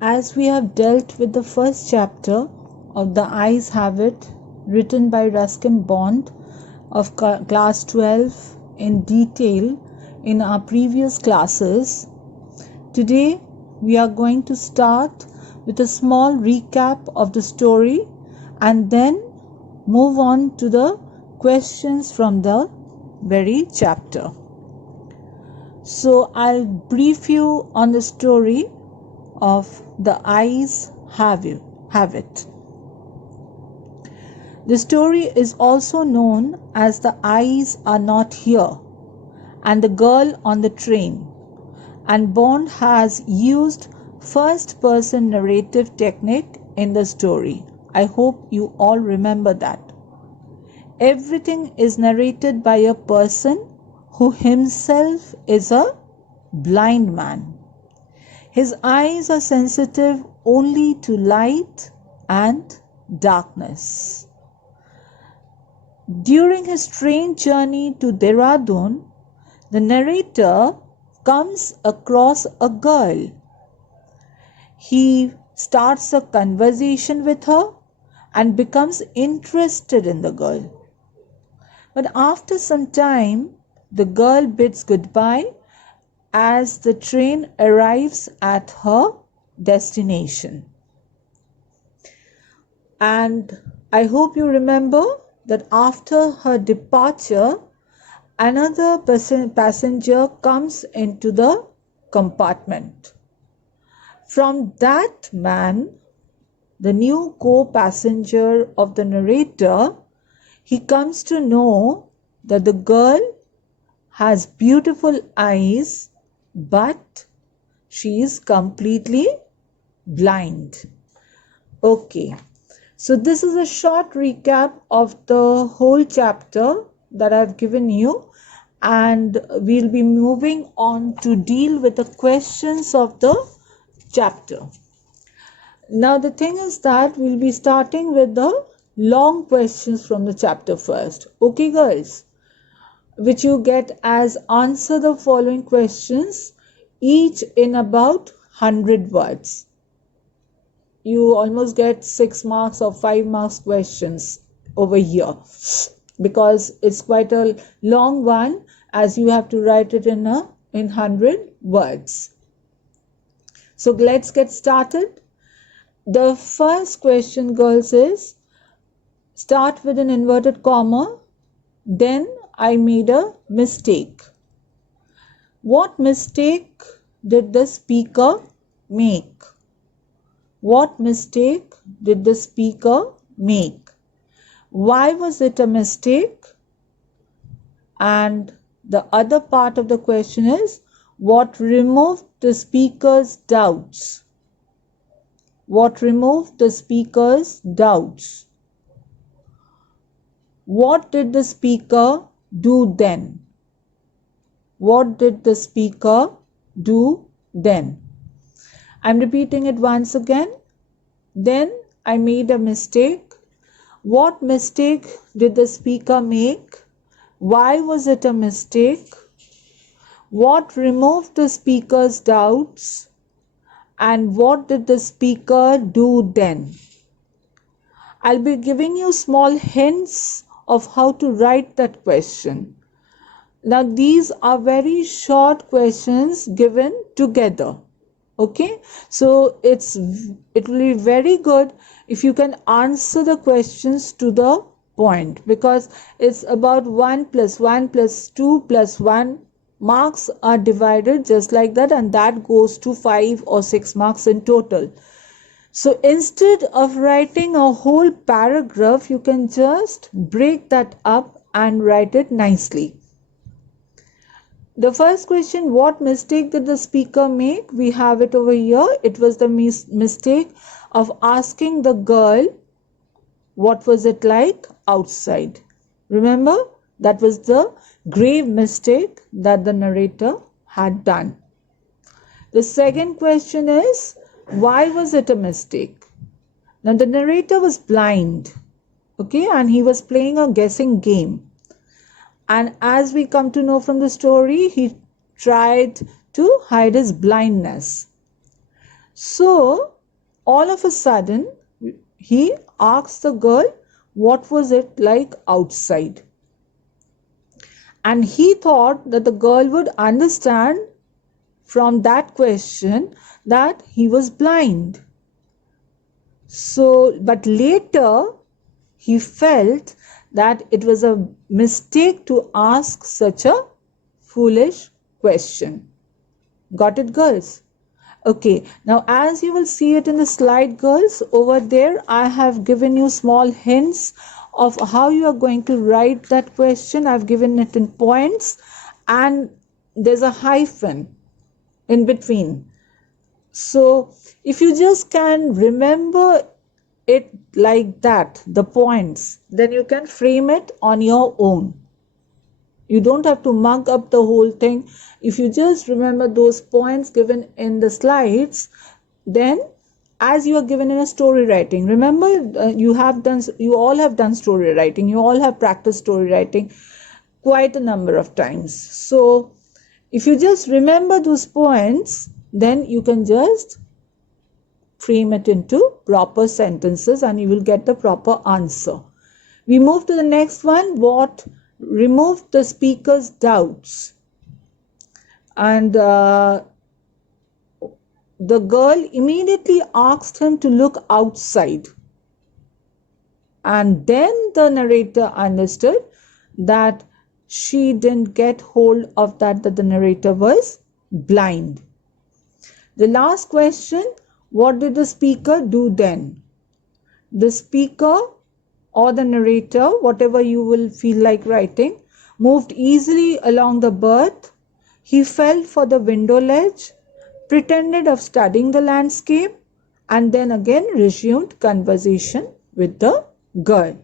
As we have dealt with the first chapter of The Eyes Have It, written by Ruskin Bond of class 12 in detail in our previous classes, today we are going to start with a small recap of the story and then move on to the questions from the very chapter. So I'll brief you on the story of The Eyes Have It. The story is also known as The Eyes Are Not Here and The Girl on the Train, and Bond has used first-person narrative technique in the story. I hope you all remember that. Everything is narrated by a person who himself is a blind man. His eyes are sensitive only to light and darkness. During his train journey to Dehradun, the narrator comes across a girl. He starts a conversation with her and becomes interested in the girl. But after some time, the girl bids goodbye as the train arrives at her destination. And I hope you remember that after her departure, another passenger comes into the compartment. From that man, the new co-passenger of the narrator, he comes to know that the girl has beautiful eyes, but she is completely blind. Okay, so this is a short recap of the whole chapter that I've given you, and we'll be moving on to deal with the questions of the chapter. Now the thing is that we'll be starting with the long questions from the chapter first. Okay girls, which you get as answer the following questions, each in about 100 words. You almost get 6 marks or 5 marks questions over here because it's quite a long one, as you have to write it in 100 words. So let's get started. The first question, girls, is start with an inverted comma. Then I made a mistake. What mistake did the speaker make? What mistake did the speaker make? Why was it a mistake? And the other part of the question is, what removed the speaker's doubts? What removed the speaker's doubts? What did the speaker do then? What did the speaker do then? I'm repeating it once again. Then I made a mistake. What mistake did the speaker make? Why was it a mistake? What removed the speaker's doubts? And what did the speaker do then? I'll be giving you small hints of how to write that question. Now these are very short questions given together. Okay, so it will be very good if you can answer the questions to the point, because it's about 1 plus 1 plus 2 plus 1 marks are divided just like that, and that goes to 5 or 6 marks in total. So instead of writing a whole paragraph, you can just break that up and write it nicely. The first question, what mistake did the speaker make? We have it over here. It was the mistake of asking the girl what was it like outside. Remember, that was the grave mistake that the narrator had done. The second question is, why was it a mistake? Now the narrator was blind, okay, and he was playing a guessing game. And as we come to know from the story, he tried to hide his blindness. So all of a sudden he asked the girl what was it like outside, and he thought that the girl would understand from that question that he was blind. So, but later he felt that it was a mistake to ask such a foolish question. Got it, girls? Okay, now as you will see it in the slide, girls, over there I have given you small hints of how you are going to write that question. I've given it in points, and there's a hyphen in between. So if you just can remember it like that, the points, then you can frame it on your own. You don't have to mug up the whole thing. If you just remember those points given in the slides, then as you are given in a story writing, remember you all have done story writing, you all have practiced story writing quite a number of times. So if you just remember those points, then you can just frame it into proper sentences and you will get the proper answer. We move to the next one. What removed the speaker's doubts? And the girl immediately asked him to look outside. And then the narrator understood that she didn't get hold of that the narrator was blind. The last question, what did the speaker do then? The speaker or the narrator, whatever you will feel like writing, moved easily along the berth. He felt for the window ledge, pretended of studying the landscape, and then again resumed conversation with the girl.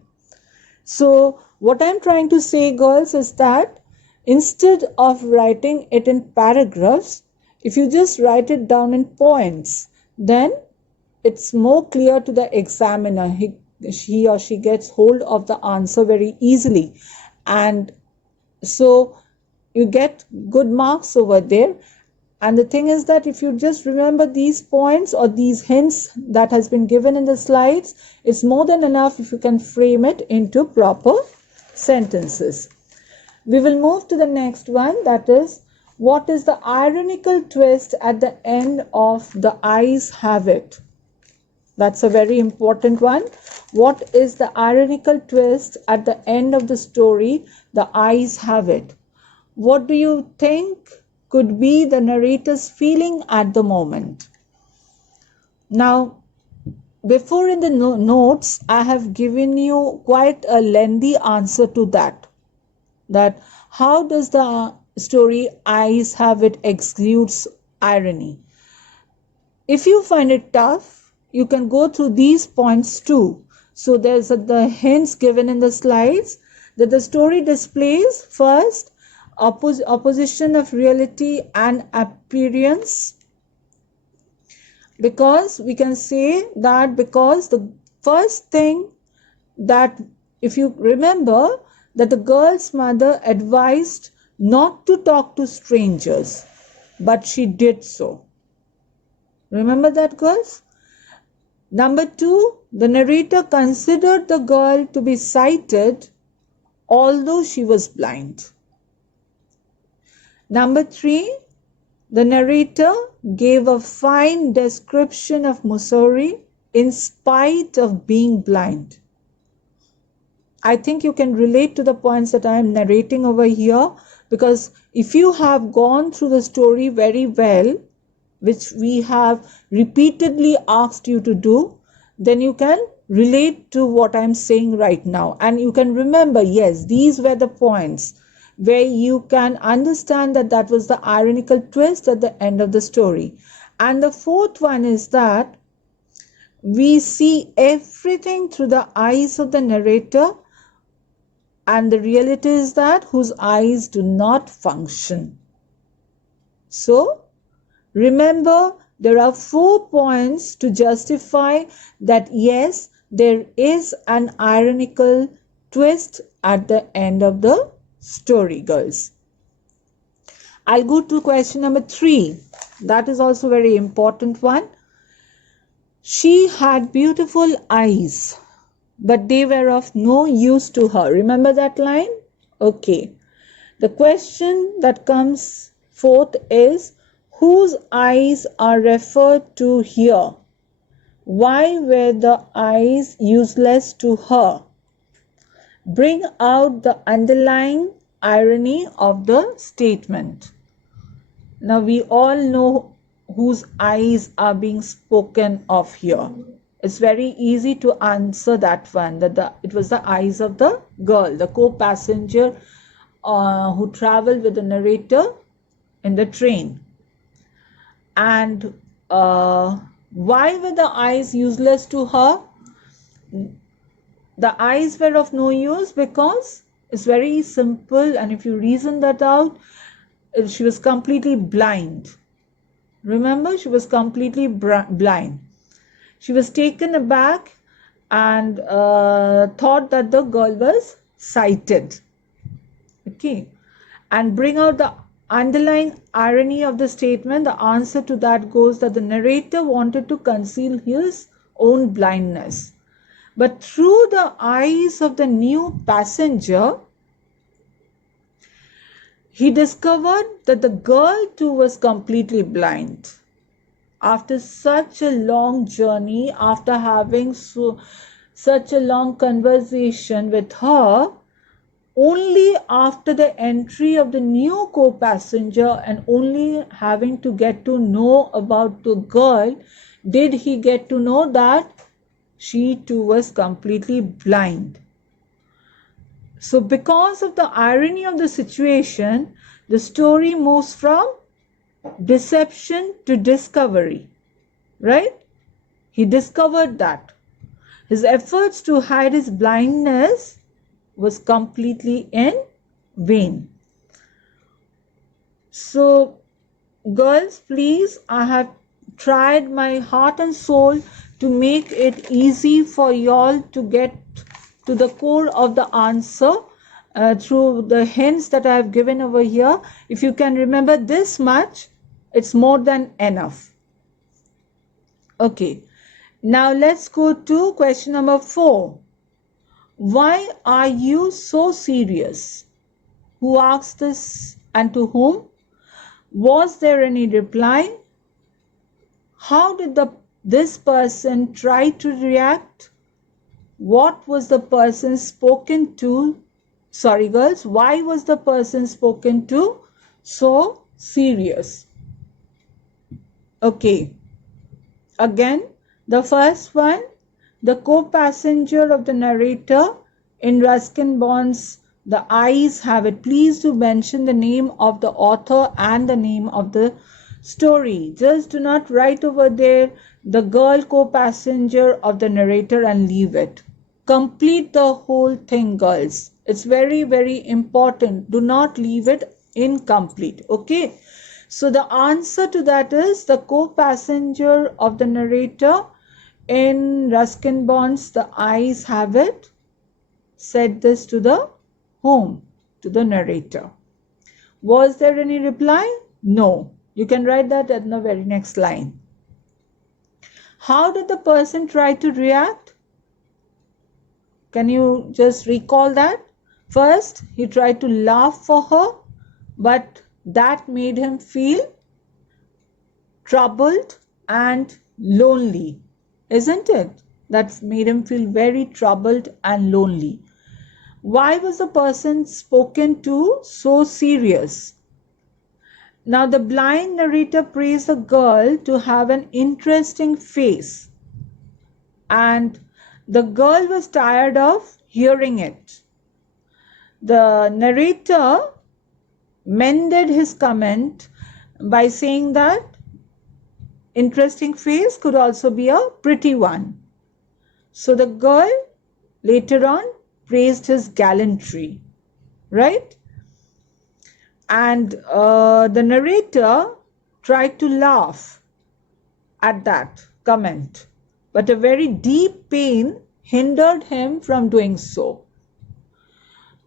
So what I'm trying to say, girls, is that instead of writing it in paragraphs, if you just write it down in points, then it's more clear to the examiner. He or she gets hold of the answer very easily, and so you get good marks over there. And the thing is that if you just remember these points or these hints that has been given in the slides, it's more than enough if you can frame it into proper sentences. We will move to the next one, that is, what is the ironical twist at the end of The Eyes Have It? That's a very important one. What is the ironical twist at the end of the story, The Eyes Have It? What do you think could be the narrator's feeling at the moment? Now, before in the notes, I have given you quite a lengthy answer to that how does the story Eyes Have It exudes irony. If you find it tough, you can go through these points too. So there's the hints given in the slides that the story displays first opposition of reality and appearance, because we can say that because the first thing that, if you remember, that the girl's mother advised not to talk to strangers, but she did so. Remember that, girls? Number 2, the narrator considered the girl to be sighted although she was blind. Number 3, the narrator gave a fine description of Mussoorie in spite of being blind. I think you can relate to the points that I am narrating over here, because if you have gone through the story very well, which we have repeatedly asked you to do, then you can relate to what I'm saying right now. And you can remember, yes, these were the points where you can understand that that was the ironical twist at the end of the story. And the 4th one is that we see everything through the eyes of the narrator, and the reality is that whose eyes do not function. So remember, there are 4 points to justify that yes, there is an ironical twist at the end of the story, girls. I'll go to question number 3. That is also a very important one. She had beautiful eyes, but they were of no use to her. Remember that line? Okay. The question that comes forth is, whose eyes are referred to here? Why were the eyes useless to her? Bring out the underlying irony of the statement. Now we all know whose eyes are being spoken of here. It's very easy to answer that one, that it was the eyes of the girl, the co-passenger who traveled with the narrator in the train. And why were the eyes useless to her? The eyes were of no use because it's very simple, and if you reason that out, she was completely blind. Remember, she was completely blind. She was taken aback and thought that the girl was sighted. Okay. And bring out the underlying irony of the statement. The answer to that goes that the narrator wanted to conceal his own blindness. But through the eyes of the new passenger, he discovered that the girl too was completely blind. After such a long journey, after having such a long conversation with her, only after the entry of the new co-passenger and only having to get to know about the girl did he get to know that she too was completely blind. So because of the irony of the situation, the story moves from deception to discovery, right? He discovered that his efforts to hide his blindness was completely in vain. So, girls, please, I have tried my heart and soul to make it easy for y'all to get to the core of the answer through the hints that I have given over here. If you can remember this much, it's more than enough. Okay, now let's go to question number 4. Why are you so serious? Who asked this and to whom? Was there any reply? How did this person try to react? What was the person spoken to? Sorry girls, why was the person spoken to so serious? Okay, again, the first one, the co-passenger of the narrator in Ruskin Bond's The Eyes Have It. Please do mention the name of the author and the name of the story. Just do not write over there the girl co-passenger of the narrator and leave it. Complete the whole thing, girls. It's very, very important. Do not leave it incomplete. Okay. So the answer to that is the co-passenger of the narrator in Ruskin Bond's The Eyes Have It said this to the whom? To the narrator. Was there any reply? No. You can write that at the very next line. How did the person try to react? Can you just recall that? First, he tried to laugh for her, but that made him feel troubled and lonely, isn't it? That made him feel very troubled and lonely. Why was the person spoken to so serious? Now, the blind narrator praised the girl to have an interesting face, and the girl was tired of hearing it. The narrator mended his comment by saying that interesting face could also be a pretty one. So the girl later on praised his gallantry, right? And the narrator tried to laugh at that comment, but a very deep pain hindered him from doing so.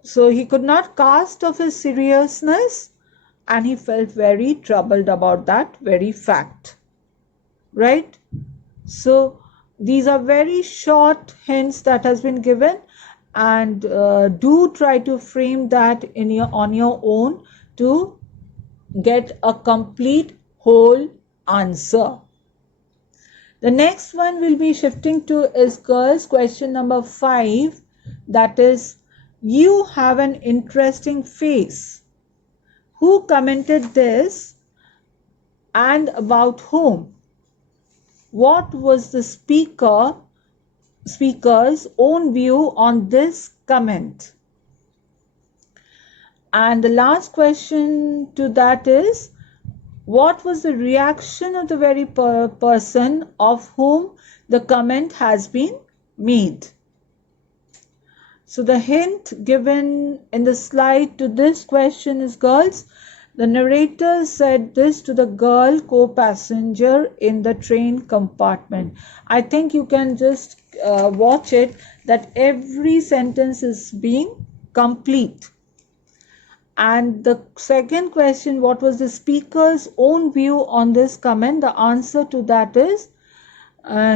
So he could not cast off his seriousness, and he felt very troubled about that very fact, right? So these are very short hints that has been given, and do try to frame that on your own to get a complete whole answer. The next one we'll be shifting to is girls, question number 5, that is, you have an interesting face. Who commented this and about whom? What was the speaker's own view on this comment? And the last question to that is, what was the reaction of the very person of whom the comment has been made? So the hint given in the slide to this question is, girls, the narrator said this to the girl co-passenger in the train compartment. I think you can just watch it, that every sentence is being complete. And the second question, what was the speaker's own view on this comment? The answer to that is,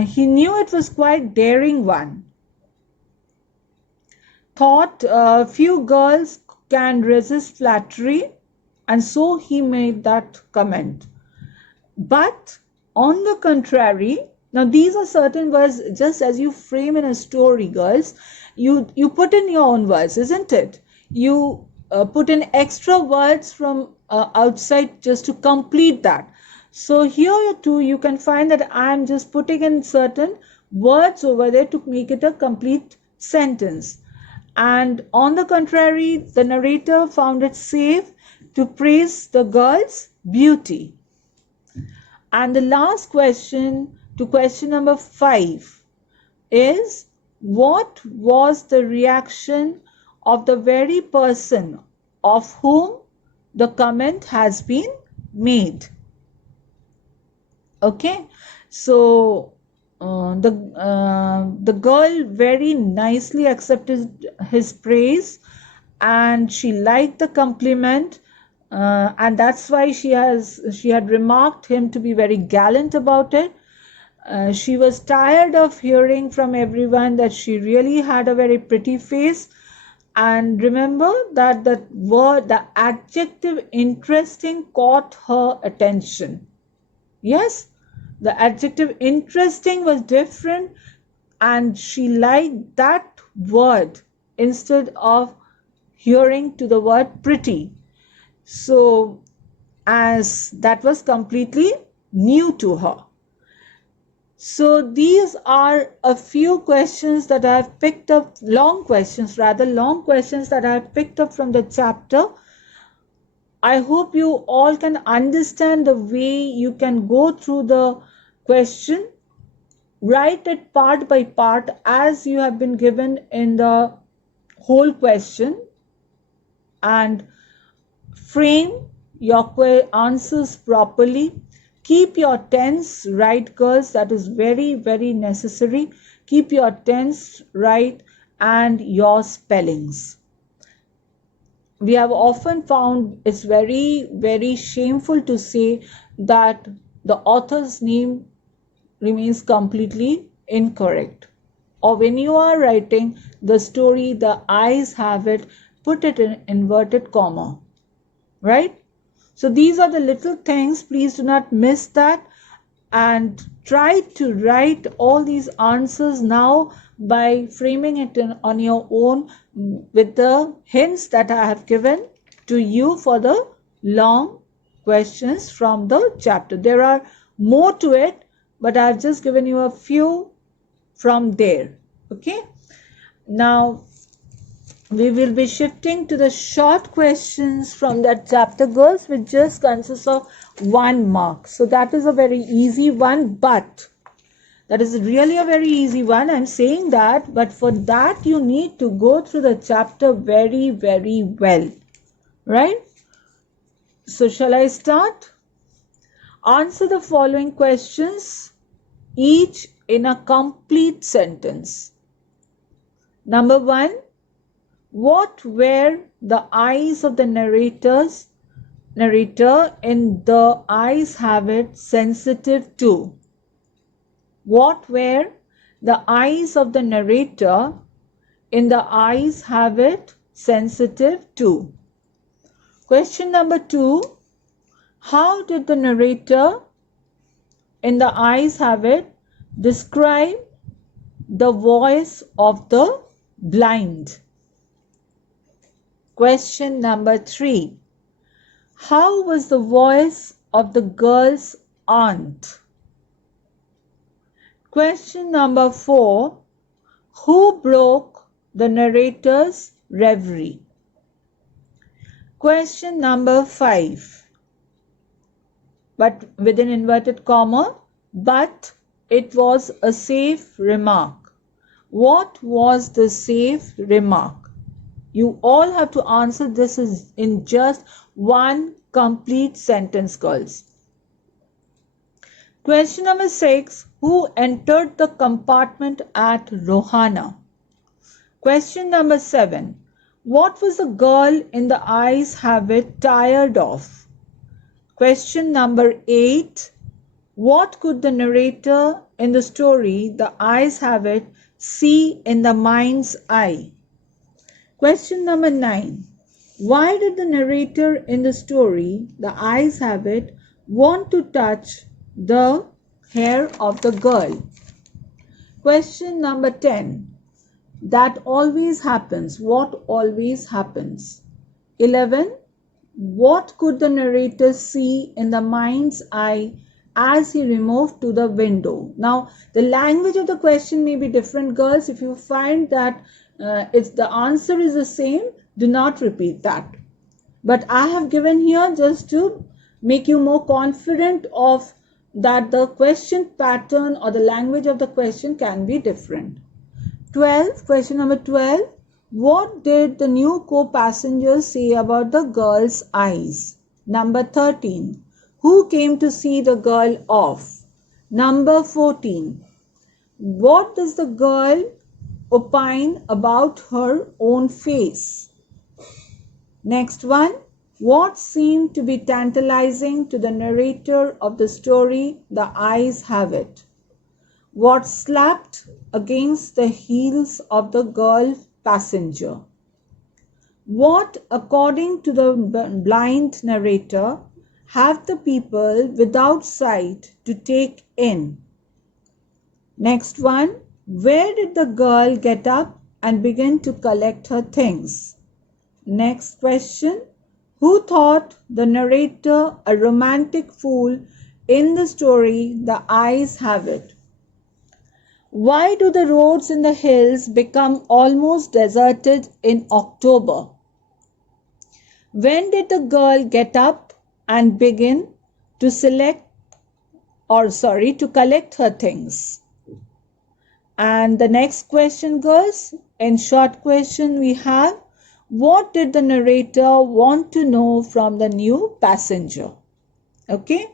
he knew it was quite daring one. Thought few girls can resist flattery, and so he made that comment. But on the contrary, now these are certain words, just as you frame in a story, girls, you put in your own words, isn't it? You put in extra words from outside just to complete that. So here too you can find that I am just putting in certain words over there to make it a complete sentence. And on the contrary, the narrator found it safe to praise the girl's beauty. And the last question, to question number 5, is, what was the reaction of the very person of whom the comment has been made? Okay, so the girl very nicely accepted his praise, and she liked the compliment, and that's why she had remarked him to be very gallant about it. She was tired of hearing from everyone that she really had a very pretty face. And remember that the word, the adjective interesting, caught her attention. Yes, the adjective interesting was different, and she liked that word instead of hearing to the word pretty. So, as that was completely new to her. So these are a few questions that I have picked up, long questions that I have picked up from the chapter. I hope you all can understand the way you can go through the question, write it part by part as you have been given in the whole question, and frame your answers properly. Keep your tense right, girls. That is very, very necessary. Keep your tense right and your spellings. We have often found it's very, very shameful to say that the author's name remains completely incorrect. Or when you are writing the story, the eyes have it, put it in inverted comma, right? So these are the little things. Please do not miss that, and try to write all these answers now by framing it on your own with the hints that I have given to you for the long questions from the chapter. There are more to it, but I have just given you a few from there. Okay. Now we will be shifting to the short questions from that chapter, girls, which just consists of 1 mark. So that is a very easy one, but that is really a very easy one. I'm saying that, but for that you need to go through the chapter very, very well, right? So shall I start? Answer the following questions, each in a complete sentence. Number 1. What were the eyes of the narrator in the eyes have it sensitive to? What were the eyes of the narrator in the eyes have it sensitive to? Question number 2. How did the narrator in the eyes have it describe the voice of the blind? Question number 3. How was the voice of the girl's aunt? Question number 4. Who broke the narrator's reverie? Question number 5. But within inverted comma, but it was a safe remark. What was the safe remark? You all have to answer this in just one complete sentence, girls. Question number 6. Who entered the compartment at Rohana? Question number 7. What was the girl in the eyes have it tired of? Question number 8. What could the narrator in the story The Eyes Have It see in the mind's eye? Question number 9. Why did the narrator in the story The Eyes Have It want to touch the hair of the girl? Question number 10. That always happens. What always happens? 11. What could the narrator see in the mind's eye as he removed to the window? Now, the language of the question may be different, girls. If you find that the answer is the same, do not repeat that. But I have given here just to make you more confident of that the question pattern or the language of the question can be different. 12. Question number 12. What did the new co-passenger say about the girl's eyes? Number 13. Who came to see the girl off? Number 14. What does the girl opine about her own face? Next one. What seemed to be tantalizing to the narrator of the story The Eyes Have It? What slapped against the heels of the girl passenger? What, according to the blind narrator, have the people without sight to take in? Next one. Where did the girl get up and begin to collect her things? Next question. Who thought the narrator a romantic fool in the story The Eyes Have It? Why do the roads in the hills become almost deserted in October? When did the girl get up and begin to collect her things? And the next question, girls, in short question we have, what did the narrator want to know from the new passenger? Okay.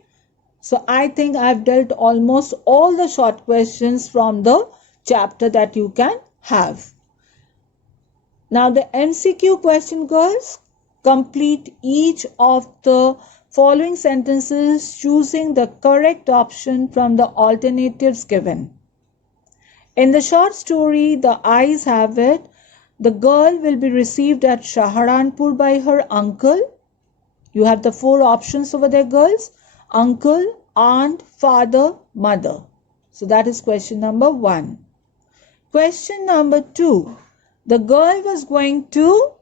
So I think I've dealt almost all the short questions from the chapter that you can have. Now the MCQ question, girls, complete each of the following sentences choosing the correct option from the alternatives given. In the short story The Eyes Have It, the girl will be received at Saharanpur by her uncle. You have the 4 options over there, girls. Uncle, aunt, father, mother. So that is question number 1. Question number 2. The girl was going to,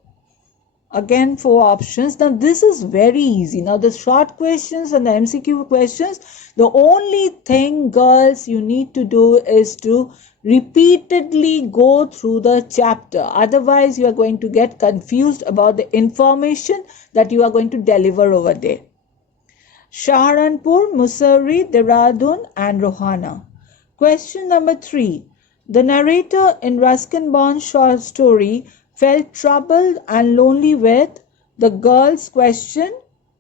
again 4 options. Now this is very easy. Now the short questions and the MCQ questions, the only thing, girls, you need to do is to repeatedly go through the chapter. Otherwise you are going to get confused about the information that you are going to deliver over there. Saharanpur, Mussoorie, Dehradun and Rohana. Question number 3. The narrator in Ruskin Bond's short story felt troubled and lonely with the girl's question,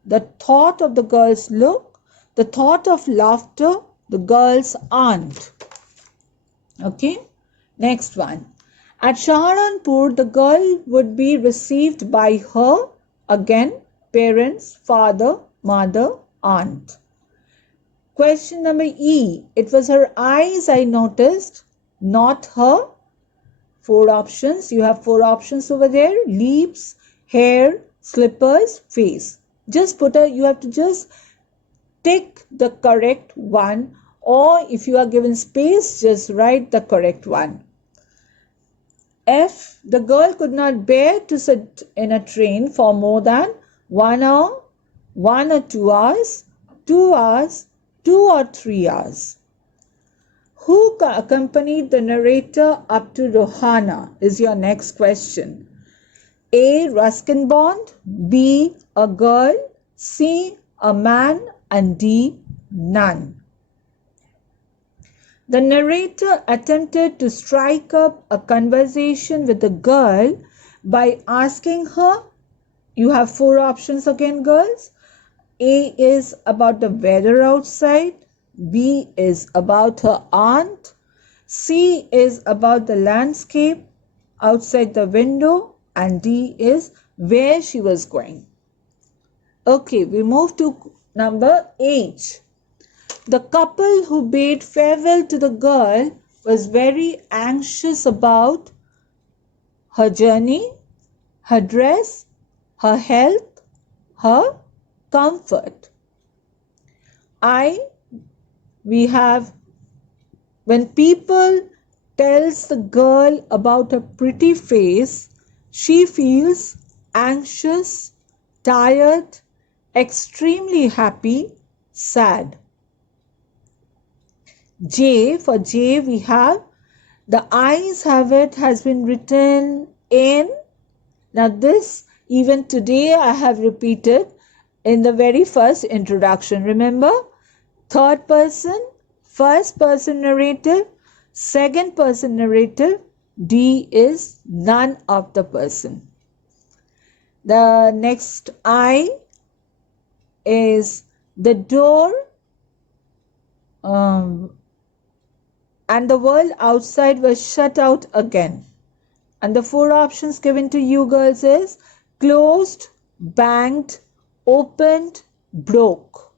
the thought of the girl's look, the thought of laughter, the girl's aunt. Okay. Next one. At Saharanpur, the girl would be received by her, again, parents, father, mother, aunt. Question number E. It was her eyes I noticed. not her. 4 options. You have 4 options over there. Leaps, hair, slippers, face. You have to just tick the correct one, or if you are given space, just write the correct one. F. The girl could not bear to sit in a train for more than 1 hour, 1 or 2 hours, 2 hours, 2 or 3 hours. Who accompanied the narrator up to Rohana is your next question. A. Ruskin Bond, B. A girl, C. A man, and D. None. The narrator attempted to strike up a conversation with the girl by asking her, you have 4 options again, girls. A is about the weather outside, B is about her aunt, C is about the landscape outside the window, and D is where she was going. Okay, we move to number 8. The couple who bade farewell to the girl was very anxious about her journey, her dress, her health, her comfort. We have, when people tells the girl about her pretty face, she feels anxious, tired, extremely happy, sad. J, for J we have, the eyes have it has been written in. Now this, even today I have repeated in the very first introduction. Remember, third person, first person narrative, second person narrative, D is none of the person. The next I is the door and the world outside was shut out again. And the 4 options given to you girls is closed, banged, opened, broke.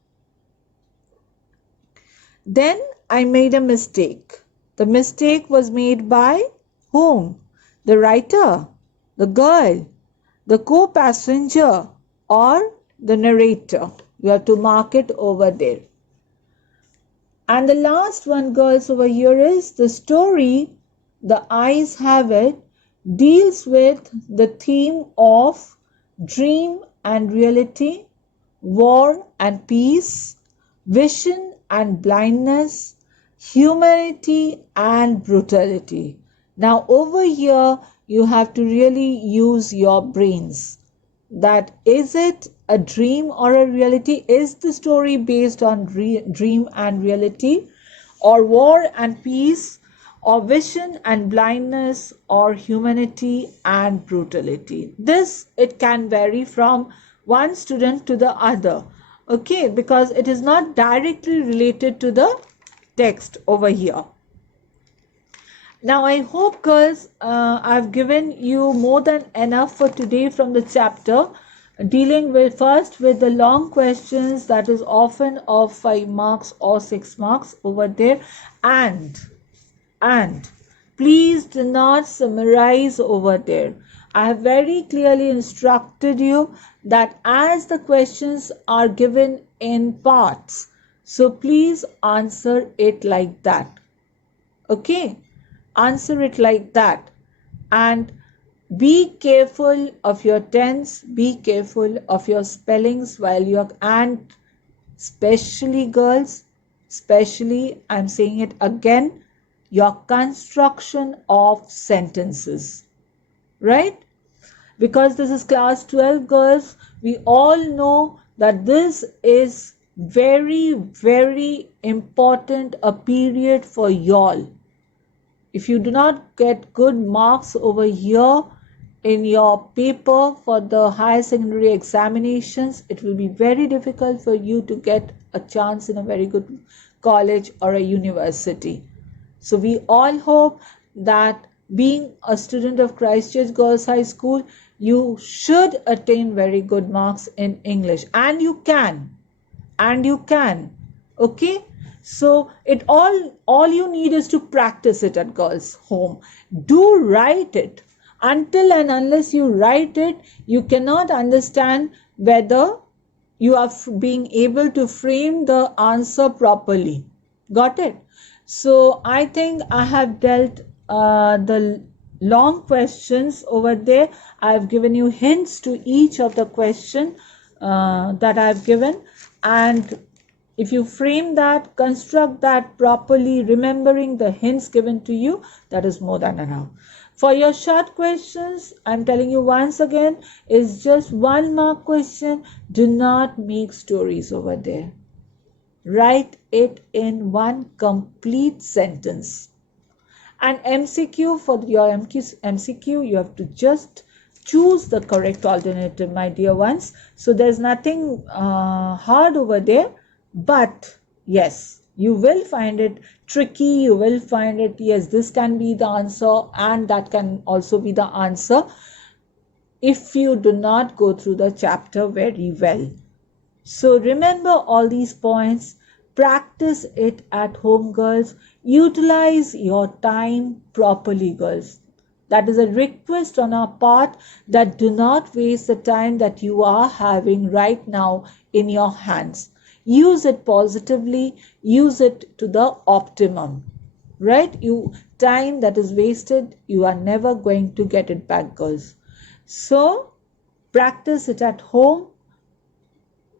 Then I made a mistake. The mistake was made by whom? The writer, the girl, the co-passenger, or the narrator. You have to mark it over there. And the last one, girls, over here is the story, The Eyes Have It, deals with the theme of dream and reality, war and peace, vision and blindness, humanity and brutality. Now over here you have to really use your brains. That is it a dream or a reality? Is the story based on dream and reality, or war and peace, or vision and blindness, or humanity and brutality? This, it can vary from one student to the other, okay, because it is not directly related to the text over here. Now I hope, girls, I've given you more than enough for today from the chapter, dealing with first with the long questions that is often of 5 marks or 6 marks over there, and please do not summarize over there. I have very clearly instructed you that as the questions are given in parts, so please answer it like that. Okay, answer it like that, and be careful of your tense, be careful of your spellings while you're, and especially girls, especially, I'm saying it again, your construction of sentences, right? Because this is class 12, girls, we all know that this is very, very important a period for y'all. If you do not get good marks over here in your paper for the higher secondary examinations, it will be very difficult for you to get a chance in a very good college or a university. So we all hope that being a student of Christ Church Girls High School, you should attain very good marks in English, and you can, okay? So it all you need is to practice it at girls' home. Do write it. Until and unless you write it, you cannot understand whether you are being able to frame the answer properly. Got it? So I think I have dealt the long questions over there. I've given you hints to each of the question that I've given, and if you frame that, construct that properly, remembering the hints given to you, that is more than enough. For your short questions, I'm telling you once again, is just 1 mark question. Do not make stories over there. Write it in one complete sentence. And MCQ, for your MCQ, you have to just choose the correct alternative, my dear ones. So there's nothing hard over there. But yes, you will find it tricky. You will find it, yes, this can be the answer and that can also be the answer if you do not go through the chapter very well. So remember all these points. Practice it at home, girls. Utilize your time properly, girls. That is a request on our part, that do not waste the time that you are having right now in your hands. Use it positively, use it to the optimum, right? Time that is wasted, you are never going to get it back, girls. So practice it at home,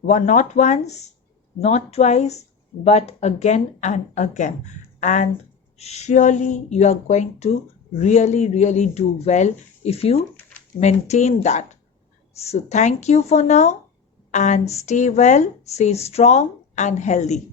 not once, not twice, but again and again. And surely you are going to really do well if you maintain that. So thank you for now, and stay well, stay strong and healthy.